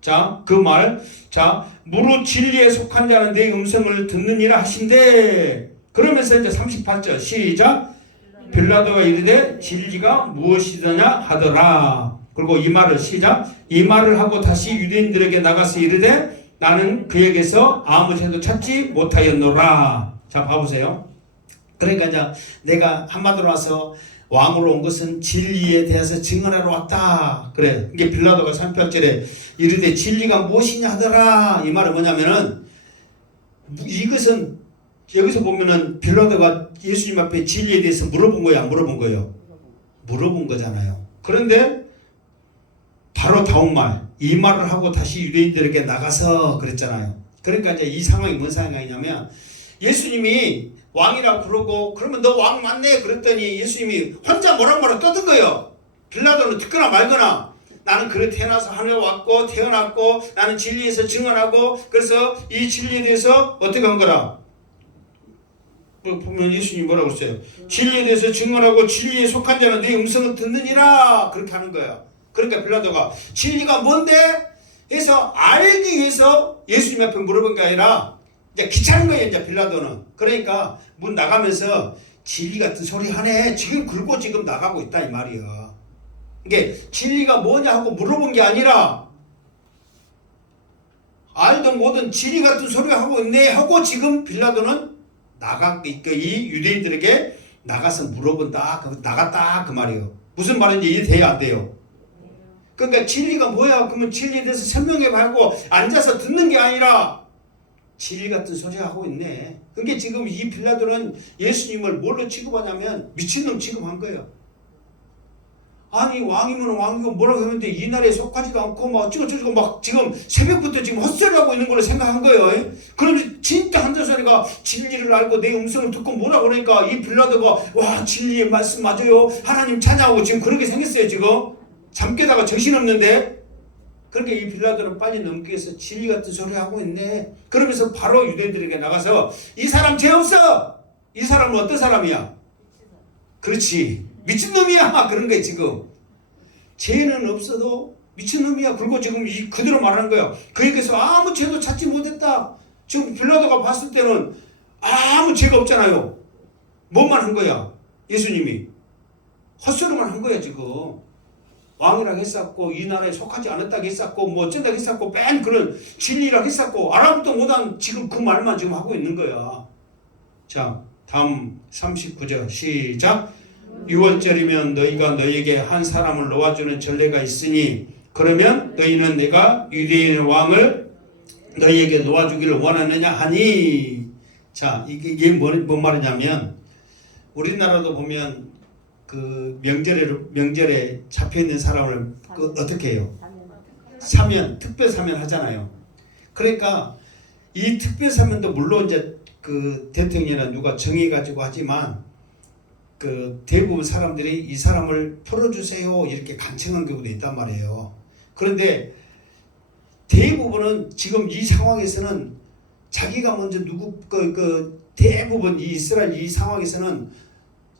자, 그 말. 자, 무릇 진리에 속한 자는 내 음성을 듣느니라 하신대. 그러면서 이제 38절 시작. 빌라도가 이르되 진리가 무엇이더냐 하더라. 그리고 이 말을 시작. 이 말을 하고 다시 유대인들에게 나가서 이르되 나는 그에게서 아무 죄도 찾지 못하였노라. 자, 봐보세요. 그러니까 이제 내가 한마디로 와서 왕으로 온 것은 진리에 대해서 증언하러 왔다. 그래. 이게 빌라도가 38절에 이르되 진리가 무엇이냐 하더라. 이 말은 뭐냐면은 이것은 여기서 보면은 빌라도가 예수님 앞에 진리에 대해서 물어본 거야, 안 물어본 거예요? 물어본 거잖아요. 그런데 바로 다음 말, 이 말을 하고 다시 유대인들에게 나가서 그랬잖아요. 그러니까 이제 이 상황이 뭔 상황이냐면 예수님이 왕이라고 부르고 그러면 너 왕 맞네 그랬더니 예수님이 혼자 뭐라 떠든 거예요. 빌라도는 듣거나 말거나 나는 그래 태어나서 하늘에 왔고 태어났고 나는 진리에서 증언하고 그래서 이 진리에 대해서 어떻게 한 거라? 보면 예수님이 뭐라고 했어요? 진리에 대해서 증언하고 진리에 속한 자는 네 음성을 듣느니라 그렇게 하는 거예요. 그러니까 빌라도가 진리가 뭔데? 해서 알기 위해서 예수님 앞에 물어본 게 아니라 이제 귀찮은 거예요 이제 빌라도는. 그러니까 문 나가면서 진리 같은 소리 하네. 지금 긁고 지금 나가고 있다 이 말이야. 이게 진리가 뭐냐 하고 물어본 게 아니라 알든 뭐든 진리 같은 소리 하고 있네 하고 지금 빌라도는 이 유대인들에게 나가서 물어본다 나갔다 그 말이에요. 무슨 말인지 이해돼야 안 돼요? 그러니까 진리가 뭐야? 그러면 진리에 대해서 설명해 말고 앉아서 듣는 게 아니라 진리 같은 소리 하고 있네. 그러니까 지금 이 빌라도는 예수님을 뭘로 취급하냐면 미친놈 취급한 거예요. 아니 왕이면 왕이고 뭐라고 했는데 이 나라에 속하지도 않고 막 어쩌고저쩌고 막 지금 새벽부터 지금 헛소리하고 있는 걸로 생각한 거예요. 그럼 진짜 한자소리가 진리를 알고 내 음성을 듣고 뭐라고 그러니까 이 빌라도가 와 진리의 말씀 맞아요. 하나님 찬양하고 지금 그렇게 생겼어요 지금. 잠 깨다가 정신없는데. 그러니까 이 빌라도는 빨리 넘기 위해서 진리 같은 소리 하고 있네. 그러면서 바로 유대인들에게 나가서 이 사람 죄 없어. 이 사람은 어떤 사람이야? 그렇지. 미친놈이야. 그런 거야 지금. 죄는 없어도 미친놈이야. 그리고 지금 그대로 말하는 거야. 그에게서 아무 죄도 찾지 못했다. 지금 빌라도가 봤을 때는 아무 죄가 없잖아요. 뭐만 한 거야? 예수님이. 헛소리만 한 거야 지금. 왕이라고 했었고 이 나라에 속하지 않았다고 했었고 뭐 어쩐다고 했었고 맨 그런 진리라고 했었고 알아보도 못한 지금 그 말만 지금 하고 있는 거야. 자 다음 39절 시작. 6월절이면 너희가 너희에게 한 사람을 놓아주는 전례가 있으니 그러면 너희는 내가 유대인의 왕을 너희에게 놓아주기를 원하느냐 하니. 자 이게 뭔 말이냐면 우리나라도 보면 그 명절에 잡혀 있는 사람을 어떻게 해요? 사면 특별 사면 하잖아요. 그러니까 이 특별사면도 물론 이제 그 대통령이나 누가 정해가지고 하지만 그 대부분 사람들이 이 사람을 풀어주세요 이렇게 간청한 경우도 있단 말이에요. 그런데 대부분은 지금 이 상황에서는 자기가 먼저 대부분 이 이스라엘 이 상황에서는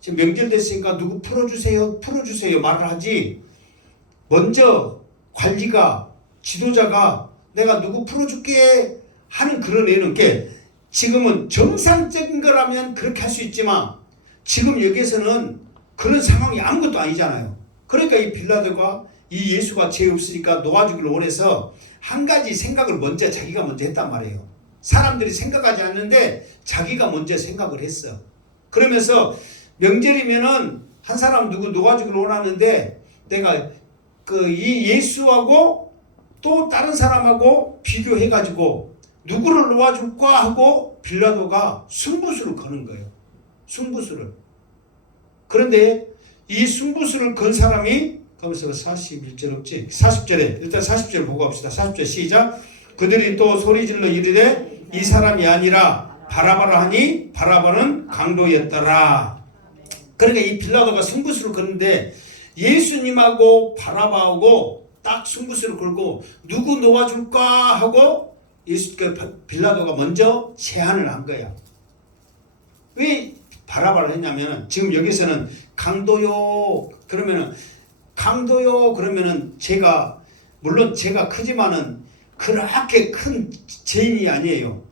지금 명절됐으니까 누구 풀어주세요 말을 하지, 먼저 관리가 지도자가 내가 누구 풀어줄게 하는 그런 애는 게 지금은 정상적인 거라면 그렇게 할 수 있지만 지금 여기에서는 그런 상황이 아무것도 아니잖아요. 그러니까 이 빌라도가 이 예수가 죄 없으니까 놓아주기를 원해서 한 가지 생각을 자기가 먼저 했단 말이에요. 사람들이 생각하지 않는데 자기가 먼저 생각을 했어. 그러면서 명절이면은 한 사람 누구 놓아주기를 원하는데 내가 이 예수하고 또 다른 사람하고 비교해가지고 누구를 놓아줄까 하고 빌라도가 승부수를 거는 거예요. 승부수를. 그런데 이 승부수를 건 사람이, 거기서 41절 없지? 40절에 일단 40절 보고 합시다. 40절 시작. 그들이 또 소리질러 이르되 이 사람이 아니라 바라바라 하니 바라바는 강도였더라. 그러니까 이 빌라도가 승부수를 거는데 예수님하고 바라바하고 딱 승부수를 걸고 누구 놓아줄까 하고 빌라도가 먼저 제안을 한 거야. 왜 바라바를 했냐면 지금 여기서는 강도요 그러면은 제가 물론 제가 크지만은 그렇게 큰 죄인이 아니에요.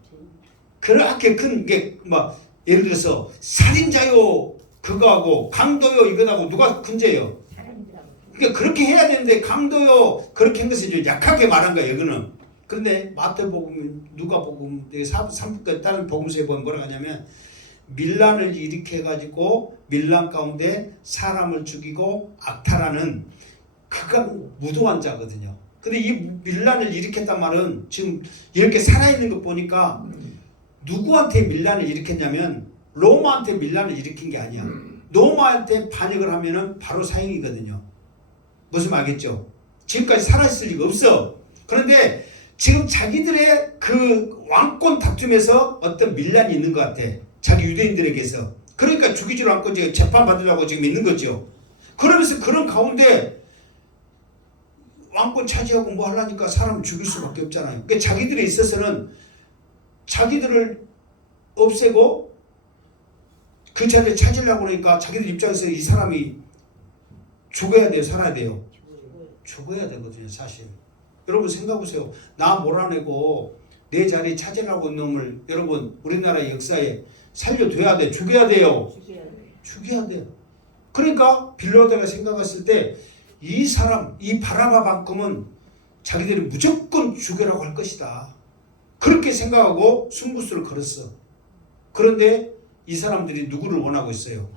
그렇게 큰 게 막 예를 들어서 살인자요 그거하고 강도요 이거하고 누가 큰 죄예요? 그러니까 그렇게 해야 되는데 강도요 그렇게 한 것은 좀 약하게 말한 거예요. 이거는. 그런데 마태복음, 누가복음, 다른 복음서에 보면 뭐라고 하냐면 밀란을 일으켜가지고 밀란 가운데 사람을 죽이고 악탈하는 그가 무도한 자거든요. 근데 이 밀란을 일으켰단 말은 지금 이렇게 살아있는 거 보니까 누구한테 밀란을 일으켰냐면 로마한테 밀란을 일으킨 게 아니야. 로마한테 반역을 하면은 바로 사형이거든요. 무슨 말 알겠죠? 지금까지 살아있을 리가 없어. 그런데 지금 자기들의 그 왕권 다툼에서 어떤 밀란이 있는 것 같아. 자기 유대인들에게서. 그러니까 죽이지도 않고 지금 재판받으려고 지금 있는 거죠. 그러면서 그런 가운데 왕권 차지하고 뭐 하려니까 사람을 죽일 수밖에 없잖아요. 그러니까 자기들에 있어서는 자기들을 없애고 그 자리를 찾으려고 그러니까 자기들 입장에서 이 사람이 죽어야 돼요? 살아야 돼요? 죽어야 되거든요, 사실. 여러분 생각해보세요. 나 몰아내고 내 자리 찾으려고 있는 놈을 여러분 우리나라 역사에 살려둬야 돼? 죽여야 돼요? 죽여야 돼요. 그러니까 빌라도가 생각했을 때 이 사람, 이 바라바만큼은 자기들이 무조건 죽여라고 할 것이다. 그렇게 생각하고 승부수를 걸었어. 그런데 이 사람들이 누구를 원하고 있어요?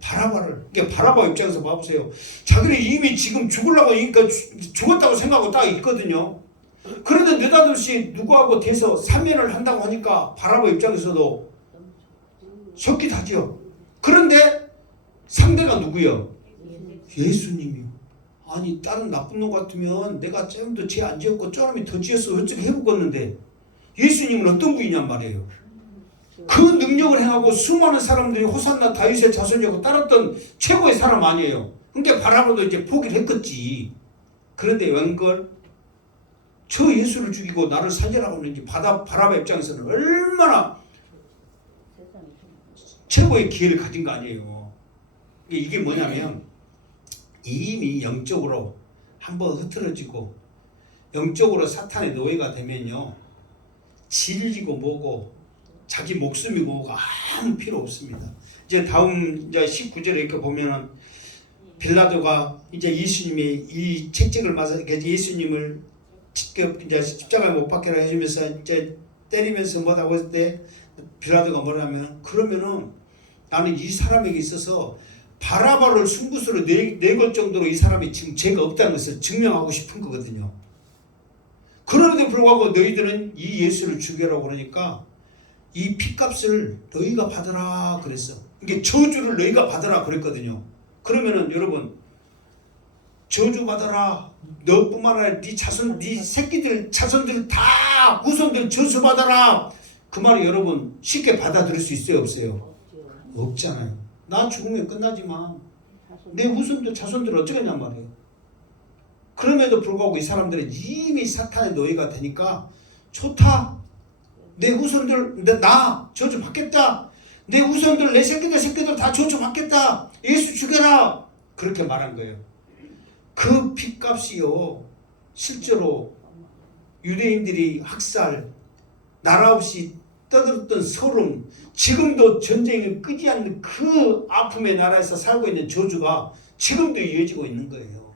바라바를. 그러니까 바라바 입장에서 봐보세요. 자기는 이미 지금 죽으려고 하니까 죽었다고 생각하고 딱 있거든요. 그런데 느닷없이 누구하고 대서 사면을 한다고 하니까 바라바 입장에서도 속깃하죠. 그런데 상대가 누구요? 예수님이요. 아니 다른 나쁜 놈 같으면 내가 좀 더 죄 안 지었고 저놈이 더 지었어 어떻게 해보겠는데 예수님은 어떤 분이냔 말이에요. 그 능력을 행하고 수많은 사람들이 호산나 다윗의 자손이라고 따랐던 최고의 사람 아니에요. 그러니까 바라바도 이제 포기를 했겠지. 그런데 웬걸 저 예수를 죽이고 나를 살리라고 하는지 바라바 입장에서는 얼마나 최고의 기회를 가진 거 아니에요. 이게 뭐냐면 이미 영적으로 한번 흐트러지고 영적으로 사탄의 노예가 되면요 질리고 뭐고 자기 목숨이 뭐고 아무 필요 없습니다. 이제 다음 이제 19절에 이렇게 보면은 빌라도가 이제 예수님이 이 채찍을 맞아 예수님을 이제 십자가에 못 박혀라 해주면서 이제 때리면서 뭐라고 했을 때 빌라도가 뭐라면 그러면은 나는 이 사람에게 있어서 바라바를 승부수로 내걸 정도로 이 사람이 지금 죄가 없다는 것을 증명하고 싶은 거거든요. 그런데도 불구하고 너희들은 이 예수를 죽여라고 그러니까 이 피값을 너희가 받으라 그랬어. 이게 저주를 너희가 받으라 그랬거든요. 그러면은 여러분 저주 받아라 너뿐만 아니라 네 자손, 네 새끼들, 자손들 다 후손들 저주받아라. 그 말을 여러분 쉽게 받아들일 수 있어요, 없어요? 없죠. 없잖아요. 나 죽으면 끝나지만 자손. 내 후손들, 자손들 어쩌겠냔 말이에요. 그럼에도 불구하고 이 사람들은 이미 사탄의 노예가 되니까 좋다. 내 후손들, 나 저주 받겠다. 내 후손들, 내 새끼들 다 저주 받겠다. 예수 죽여라. 그렇게 말한 거예요. 그 핏값이요. 실제로 유대인들이 학살, 나라 없이 떠들었던 소름, 지금도 전쟁이 끄지 않는 그 아픔의 나라에서 살고 있는 저주가 지금도 이어지고 있는 거예요.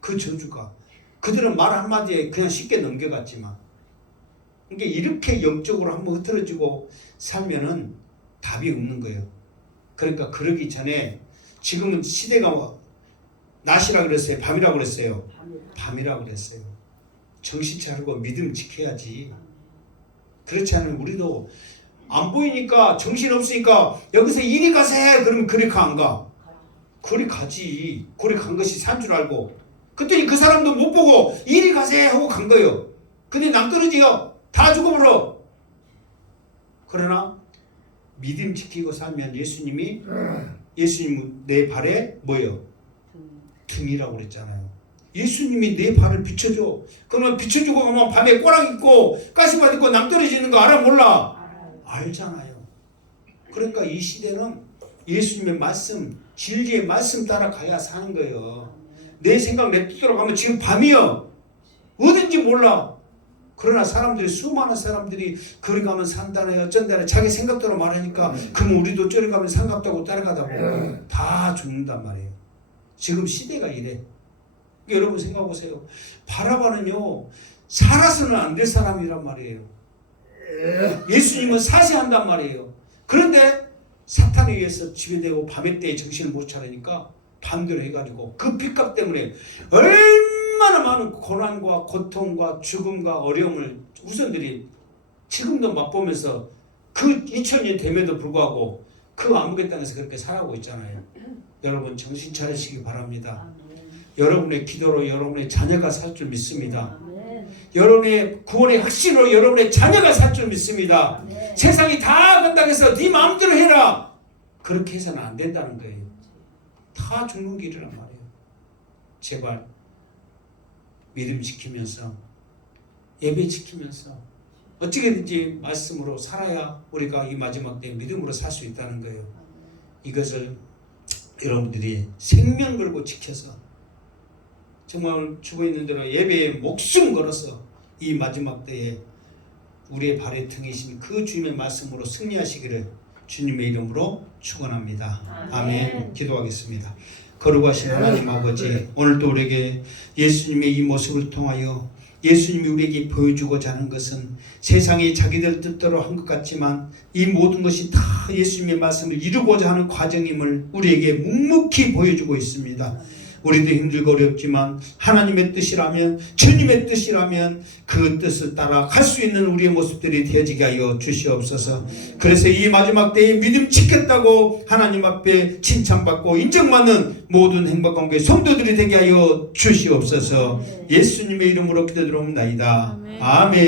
그 저주가. 그들은 말 한마디에 그냥 쉽게 넘겨갔지만, 그러니까 이렇게 영적으로 한번 흐트러지고 살면은 답이 없는 거예요. 그러니까 그러기 전에 지금은 시대가 낮이라 그랬어요? 밤이라고 그랬어요? 밤이라고 그랬어요. 정신 차리고 믿음 지켜야지. 그렇지 않으면 우리도 안 보이니까 정신 없으니까 여기서 이리 가세. 그러면 그리 가 안 가? 그리 가지. 그리 간 것이 산 줄 알고. 그랬더니 그 사람도 못 보고 이리 가세 하고 간 거예요. 근데 낭떠러지요. 다 죽어버려. 그러나 믿음 지키고 살면 예수님 내 발에 뭐예요? 등이라고 그랬잖아요. 예수님이 내 발을 비춰줘. 그러면 비춰주고 가면 밤에 꼬락 입고 가시밭 입고 낭떠러지는 거 알아 몰라? 알잖아요. 그러니까 이 시대는 예수님의 말씀, 진리의 말씀 따라가야 사는 거예요. 내 생각 내 뜻대로 가면 지금 밤이요. 어딘지 몰라. 그러나 수많은 사람들이 그리 가면 산다네 어쩐다네 자기 생각대로 말하니까 그럼 우리도 저리 가면 상갑다고 따라가다 보면 다 죽는단 말이에요. 지금 시대가 이래. 여러분 생각해보세요. 바라바는요 살아서는 안 될 사람이란 말이에요. 예수님은 사시한단 말이에요. 그런데 사탄에 의해서 지배되고 밤에 때에 정신을 못 차리니까 반대로 해가지고 그 핏값 때문에 얼마나 많은 고난과 고통과 죽음과 어려움을 후손들이 지금도 맛보면서 그 2000년 됨에도 불구하고 그 암흑의 땅에서 그렇게 살아가고 있잖아요. 여러분 정신 차리시기 바랍니다. 여러분의 기도로 여러분의 자녀가 살 줄 믿습니다. 여러분의 구원의 확신으로 여러분의 자녀가 살 줄 믿습니다. 세상이 다 간다고 해서 네 마음대로 해라. 그렇게 해서는 안 된다는 거예요. 다 죽는 길이란 말이에요. 제발 믿음 지키면서 예배 지키면서 어떻게든지 말씀으로 살아야 우리가 이 마지막 때 믿음으로 살 수 있다는 거예요. 이것을 여러분들이 생명 걸고 지켜서 정말 주고 있는 대로 예배에 목숨 걸어서 이 마지막 때에 우리의 발에 등이신 그 주님의 말씀으로 승리하시기를 주님의 이름으로 축원합니다. 아멘. 기도하겠습니다. 거룩하신 하나님 아버지, 오늘도 우리에게 예수님의 이 모습을 통하여 예수님이 우리에게 보여주고자 하는 것은 세상이 자기들 뜻대로 한 것 같지만 이 모든 것이 다 예수님의 말씀을 이루고자 하는 과정임을 우리에게 묵묵히 보여주고 있습니다. 우리도 힘들고 어렵지만 하나님의 뜻이라면, 주님의 뜻이라면 그 뜻을 따라 갈 수 있는 우리의 모습들이 되어지게 하여 주시옵소서. 그래서 이 마지막 때에 믿음 지켰다고 하나님 앞에 칭찬받고 인정받는 모든 행복한 교회 성도들이 되게 하여 주시옵소서. 예수님의 이름으로 기도드리옵나이다. 아멘.